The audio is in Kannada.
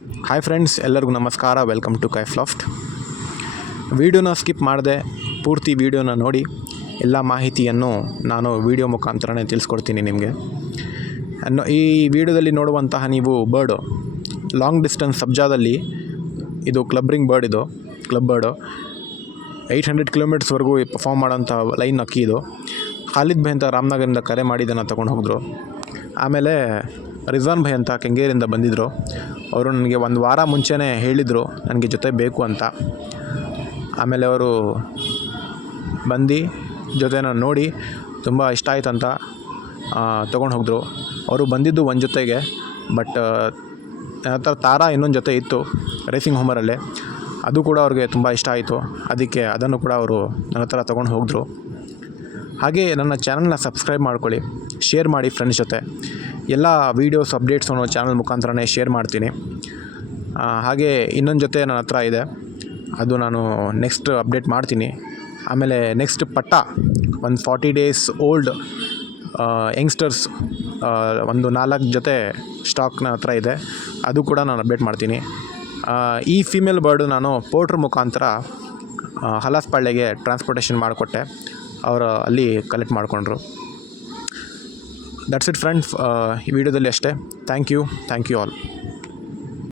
ಹಾಯ್ ಫ್ರೆಂಡ್ಸ್, ಎಲ್ಲರಿಗೂ ನಮಸ್ಕಾರ. ವೆಲ್ಕಮ್ ಟು ಕೈಫ್ಲಾಫ್ಟ್. ವೀಡಿಯೋನ ಸ್ಕಿಪ್ ಮಾಡದೆ ಪೂರ್ತಿ ವೀಡಿಯೋನ ನೋಡಿ ಎಲ್ಲ ಮಾಹಿತಿಯನ್ನು ನಾನು ವೀಡಿಯೋ ಮುಖಾಂತರನೇ ತಿಳಿಸ್ಕೊಡ್ತೀನಿ ನಿಮಗೆ. ಈ ವಿಡಿಯೋದಲ್ಲಿ ನೋಡುವಂತಹ ನೀವು ಬರ್ಡು ಲಾಂಗ್ ಡಿಸ್ಟೆನ್ಸ್ ಸಬ್ಜಾದಲ್ಲಿ ಇದು ಕ್ಲಬ್ರಿಂಗ್ ಬರ್ಡ್, ಇದು ಕ್ಲಬ್ ಬರ್ಡು 800 ಕಿಲೋಮೀಟರ್ಸ್ವರೆಗೂ ಪರ್ಫಾರ್ಮ್ ಮಾಡೋಂಥ ಲೈನ್ ಅಕ್ಕಿ ಇದು. ಖಾಲಿದ್ ಭಾಯ್ ಅಂತ ರಾಮನಗರದಿಂದ ಕರೆ ಮಾಡಿದ್ದನ್ನು ತೊಗೊಂಡು ಹೋಗಿದ್ರು. ಆಮೇಲೆ ರಿಜ್ವಾನ್ ಭಾಯ್ ಅಂತ ಕೆಂಗೇರಿಯಿಂದ ಬಂದಿದ್ದರು. ಅವರು ನನಗೆ ಒಂದು ವಾರ ಮುಂಚೆನೇ ಹೇಳಿದರು ನನಗೆ ಜೊತೆ ಬೇಕು ಅಂತ. ಆಮೇಲೆ ಅವರು ಬಂದು ಜೊತೆನ ನೋಡಿ ತುಂಬ ಇಷ್ಟ ಆಯ್ತಂತ ತೊಗೊಂಡು ಹೋಗಿದ್ರು. ಅವರು ಬಂದಿದ್ದು ಒಂದು ಜೊತೆಗೆ, ಬಟ್ ನನ್ನ ಹತ್ರ ತಾರಾ ಇನ್ನೊಂದು ಜೊತೆ ಇತ್ತು ರೇಸಿಂಗ್ ಹೋಮರಲ್ಲೇ, ಅದು ಕೂಡ ಅವ್ರಿಗೆ ತುಂಬ ಇಷ್ಟ ಆಯಿತು. ಅದಕ್ಕೆ ಅದನ್ನು ಕೂಡ ಅವರು ನನ್ನ ಹತ್ರ ತೊಗೊಂಡು ಹೋಗಿದ್ರು. ಹಾಗೆ ನನ್ನ ಚಾನಲ್ನ ಸಬ್ಸ್ಕ್ರೈಬ್ ಮಾಡ್ಕೊಳ್ಳಿ, ಶೇರ್ ಮಾಡಿ ಫ್ರೆಂಡ್ಸ್ ಜೊತೆ. ಎಲ್ಲ ವೀಡಿಯೋಸ್ ಅಪ್ಡೇಟ್ಸನ್ನು ಚಾನಲ್ ಮುಖಾಂತರನೇ ಶೇರ್ ಮಾಡ್ತೀನಿ. ಹಾಗೆ ಇನ್ನೊಂದು ಜೊತೆ ನನ್ನ ಹತ್ರ ಇದೆ, ಅದು ನಾನು ನೆಕ್ಸ್ಟ್ ಅಪ್ಡೇಟ್ ಮಾಡ್ತೀನಿ. ಆಮೇಲೆ ನೆಕ್ಸ್ಟ್ ಪಟ್ಟ ಒಂದು 40 ಡೇಸ್ ಓಲ್ಡ್ ಯಂಗ್ಸ್ಟರ್ಸ್ ಒಂದು 4 ಜೊತೆ ಸ್ಟಾಕ್ ನನ್ನ ಹತ್ರ ಇದೆ, ಅದು ಕೂಡ ನಾನು ಅಪ್ಡೇಟ್ ಮಾಡ್ತೀನಿ. ಈ ಫೀಮೇಲ್ ಬರ್ಡು ನಾನು ಪೋರ್ಟ್ರ್ ಮುಖಾಂತರ ಹಲಾಸ್ಪಾಳ್ಯಗೆ ಟ್ರಾನ್ಸ್ಪೋರ್ಟೇಷನ್ ಮಾಡಿಕೊಟ್ಟೆ, ಅವರು ಅಲ್ಲಿ ಕಲೆಕ್ಟ್ ಮಾಡಿಕೊಂಡ್ರು. ದಟ್ಸ್ ಇಟ್ ಫ್ರೆಂಡ್ಸ್, ಈ ವಿಡಿಯೋದಲ್ಲಿ ಅಷ್ಟೇ. Thank you all.